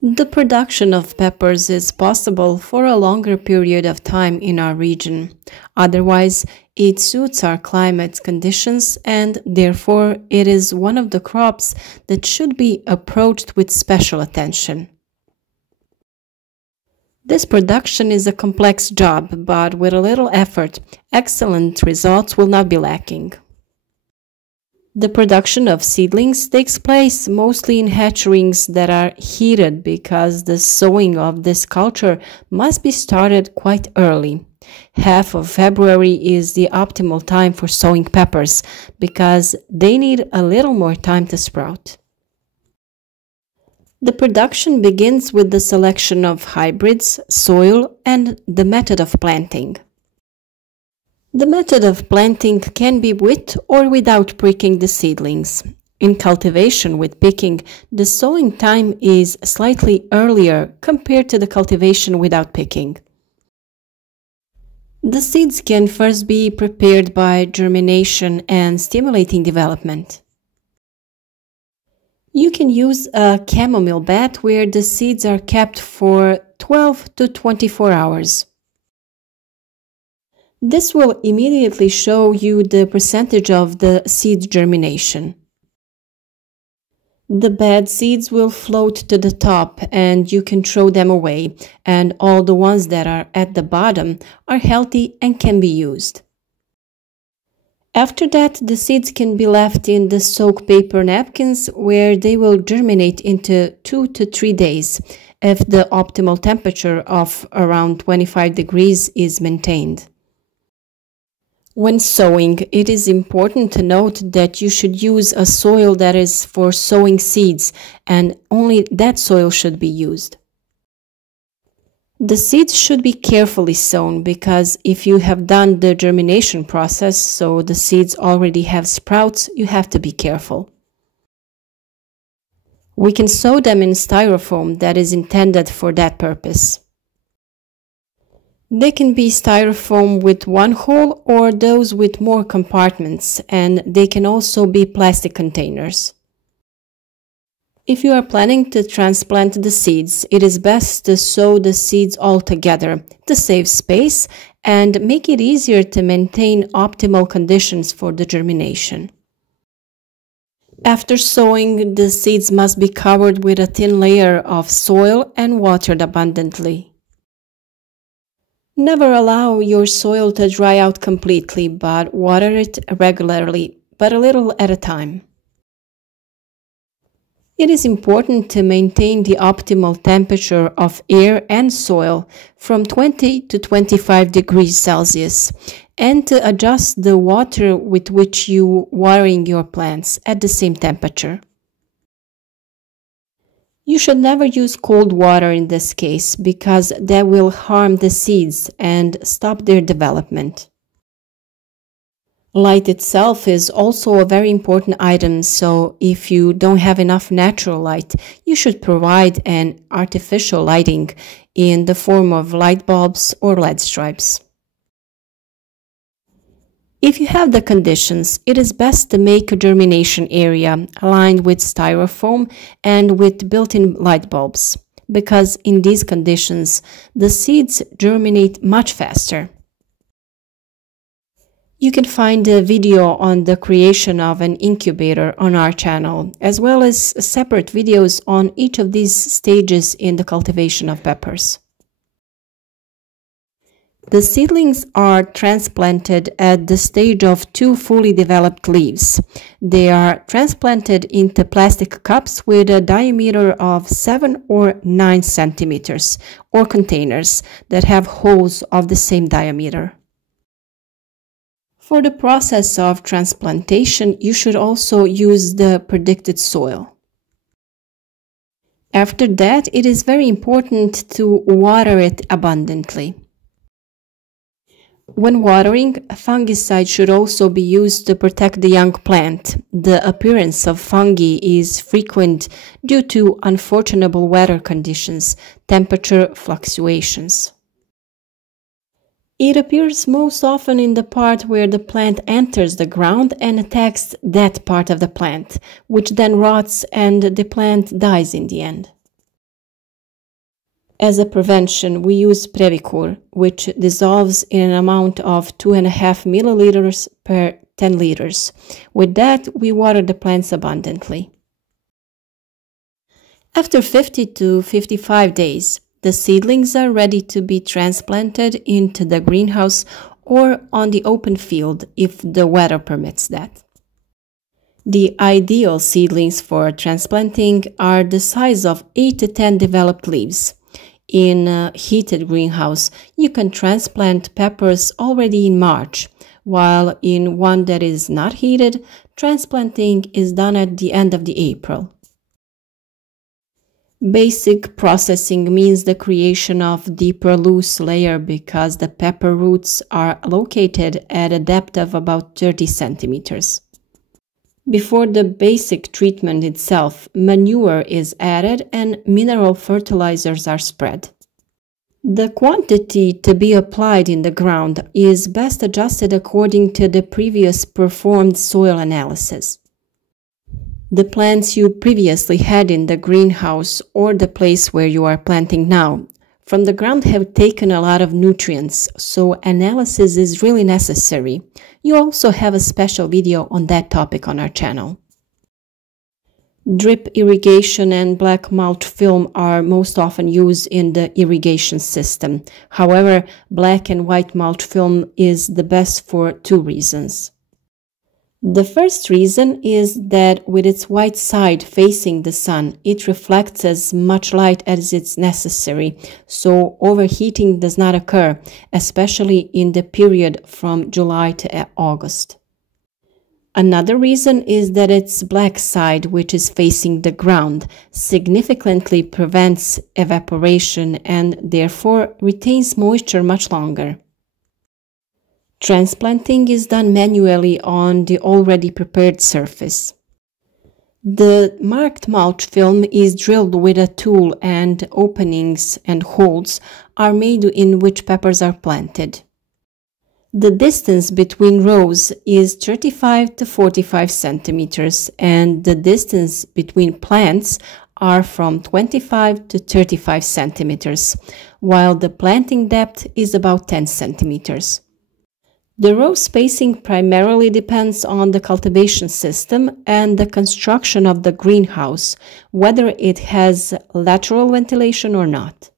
The production of peppers is possible for a longer period of time in our region. Otherwise, it suits our climate conditions and therefore it is one of the crops that should be approached with special attention. This production is a complex job, but with a little effort, excellent results will not be lacking. The production of seedlings takes place mostly in hatcherings that are heated because the sowing of this culture must be started quite early. Half of February is the optimal time for sowing peppers because they need a little more time to sprout. The production begins with the selection of hybrids, soil, and the method of planting. The method of planting can be with or without pricking the seedlings. In cultivation with picking, the sowing time is slightly earlier compared to the cultivation without picking. The seeds can first be prepared by germination and stimulating development. You can use a chamomile bath where the seeds are kept for 12 to 24 hours. This will immediately show you the percentage of the seed germination. The bad seeds will float to the top and you can throw them away, and all the ones that are at the bottom are healthy and can be used. After that, the seeds can be left in the soak paper napkins where they will germinate into 2 to 3 days if the optimal temperature of around 25 degrees is maintained. When sowing, it is important to note that you should use a soil that is for sowing seeds, and only that soil should be used. The seeds should be carefully sown because if you have done the germination process, so the seeds already have sprouts, you have to be careful. We can sow them in styrofoam that is intended for that purpose. They can be styrofoam with one hole or those with more compartments, and they can also be plastic containers. If you are planning to transplant the seeds, it is best to sow the seeds all together to save space and make it easier to maintain optimal conditions for the germination. After sowing, the seeds must be covered with a thin layer of soil and watered abundantly. Never allow your soil to dry out completely, but water it regularly, but a little at a time. It is important to maintain the optimal temperature of air and soil from 20 to 25 degrees Celsius and to adjust the water with which you watering your plants at the same temperature. You should never use cold water in this case because that will harm the seeds and stop their development. Light itself is also a very important item, so if you don't have enough natural light, you should provide an artificial lighting in the form of light bulbs or LED stripes. If you have the conditions, it is best to make a germination area aligned with styrofoam and with built-in light bulbs, because in these conditions, the seeds germinate much faster. You can find a video on the creation of an incubator on our channel, as well as separate videos on each of these stages in the cultivation of peppers. The seedlings are transplanted at the stage of 2 fully developed leaves. They are transplanted into plastic cups with a diameter of 7 or 9 centimeters, or containers that have holes of the same diameter. For the process of transplantation, you should also use the predicted soil. After that, it is very important to water it abundantly. When watering, fungicide should also be used to protect the young plant. The appearance of fungi is frequent due to unfortunate weather conditions, temperature fluctuations. It appears most often in the part where the plant enters the ground and attacks that part of the plant, which then rots and the plant dies in the end. As a prevention, we use Previcur, which dissolves in an amount of 2.5 milliliters per 10 liters. With that, we water the plants abundantly. After 50 to 55 days, the seedlings are ready to be transplanted into the greenhouse or on the open field if the weather permits that. The ideal seedlings for transplanting are the size of 8 to 10 developed leaves. In a heated greenhouse, you can transplant peppers already in March, while in one that is not heated, transplanting is done at the end of the April. Basic processing means the creation of deeper loose layer because the pepper roots are located at a depth of about 30 centimeters. Before the basic treatment itself, manure is added and mineral fertilizers are spread. The quantity to be applied in the ground is best adjusted according to the previous performed soil analysis. The plants you previously had in the greenhouse or the place where you are planting now from the ground have taken a lot of nutrients, so analysis is really necessary. You also have a special video on that topic on our channel. Drip irrigation and black mulch film are most often used in the irrigation system. However, black and white mulch film is the best for two reasons. The first reason is that with its white side facing the sun, it reflects as much light as is necessary, so overheating does not occur, especially in the period from July to August. Another reason is that its black side, which is facing the ground, significantly prevents evaporation and therefore retains moisture much longer. Transplanting is done manually on the already prepared surface. The marked mulch film is drilled with a tool and openings and holes are made in which peppers are planted. The distance between rows is 35 to 45 centimeters and the distance between plants are from 25 to 35 centimeters, while the planting depth is about 10 centimeters. The row spacing primarily depends on the cultivation system and the construction of the greenhouse, whether it has lateral ventilation or not.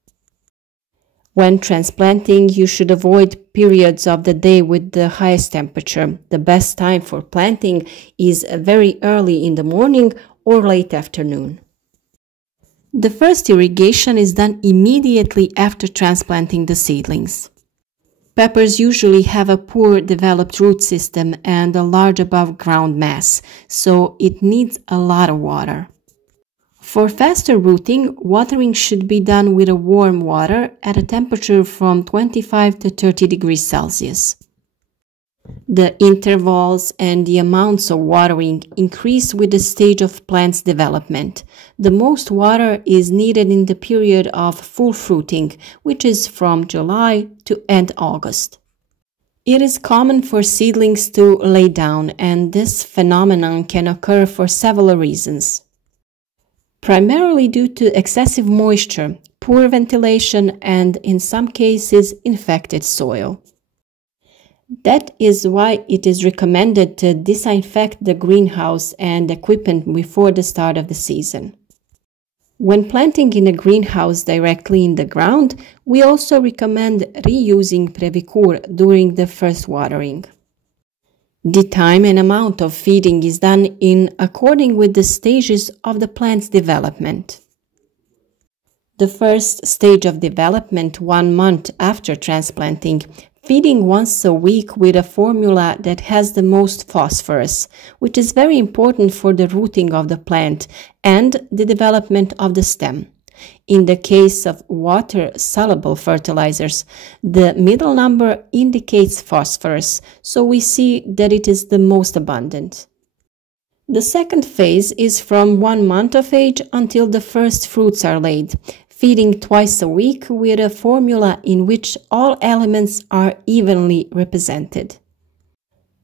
When transplanting, you should avoid periods of the day with the highest temperature. The best time for planting is very early in the morning or late afternoon. The first irrigation is done immediately after transplanting the seedlings. Peppers usually have a poor developed root system and a large above ground mass, so it needs a lot of water. For faster rooting, watering should be done with a warm water at a temperature from 25 to 30 degrees Celsius. The intervals and the amounts of watering increase with the stage of plant's development. The most water is needed in the period of full fruiting, which is from July to end August. It is common for seedlings to lay down, and this phenomenon can occur for several reasons. Primarily due to excessive moisture, poor ventilation, and in some cases, infected soil. That is why it is recommended to disinfect the greenhouse and equipment before the start of the season. When planting in a greenhouse directly in the ground, we also recommend reusing Previcur during the first watering. The time and amount of feeding is done in according with the stages of the plant's development. The first stage of development 1 month after transplanting, feeding once a week with a formula that has the most phosphorus, which is very important for the rooting of the plant and the development of the stem. In the case of water-soluble fertilizers, the middle number indicates phosphorus, so we see that it is the most abundant. The second phase is from 1 month of age until the first fruits are laid, feeding twice a week with a formula in which all elements are evenly represented.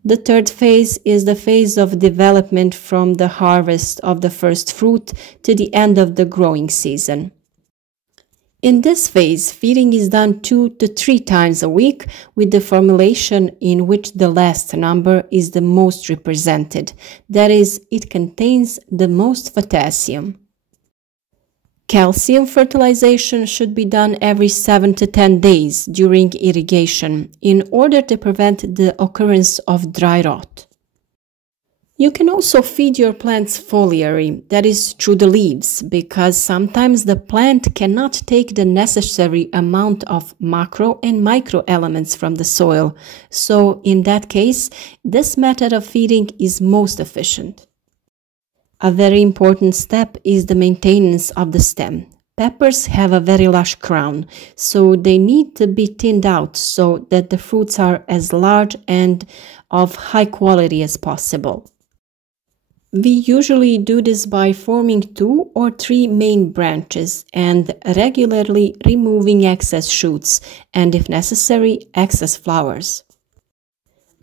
The third phase is the phase of development from the harvest of the first fruit to the end of the growing season. In this phase, feeding is done 2 to 3 times a week with the formulation in which the last number is the most represented. That is, it contains the most potassium. Calcium fertilization should be done every 7 to 10 days during irrigation in order to prevent the occurrence of dry rot. You can also feed your plants foliarly, that is through the leaves, because sometimes the plant cannot take the necessary amount of macro and micro elements from the soil. So in that case, this method of feeding is most efficient. A very important step is the maintenance of the stem. Peppers have a very lush crown, so they need to be thinned out so that the fruits are as large and of high quality as possible. We usually do this by forming 2 or 3 main branches and regularly removing excess shoots and, if necessary, excess flowers.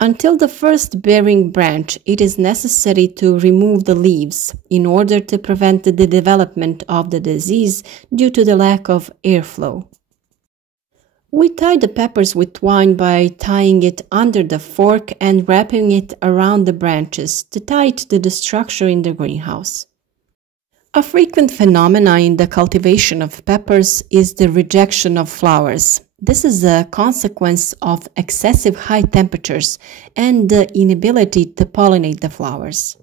Until the first bearing branch, it is necessary to remove the leaves in order to prevent the development of the disease due to the lack of airflow. We tie the peppers with twine by tying it under the fork and wrapping it around the branches to tie it to the structure in the greenhouse. A frequent phenomenon in the cultivation of peppers is the rejection of flowers. This is a consequence of excessive high temperatures and the inability to pollinate the flowers.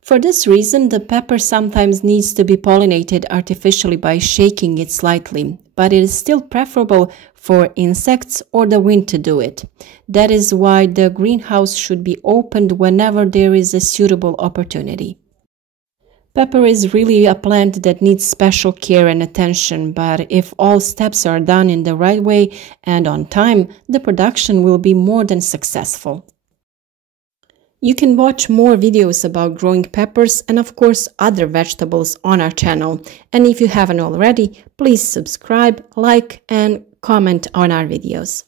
For this reason, the pepper sometimes needs to be pollinated artificially by shaking it slightly, but it is still preferable for insects or the wind to do it. That is why the greenhouse should be opened whenever there is a suitable opportunity. Pepper is really a plant that needs special care and attention, but if all steps are done in the right way and on time, the production will be more than successful. You can watch more videos about growing peppers and of course other vegetables on our channel. And if you haven't already, please subscribe, like and comment on our videos.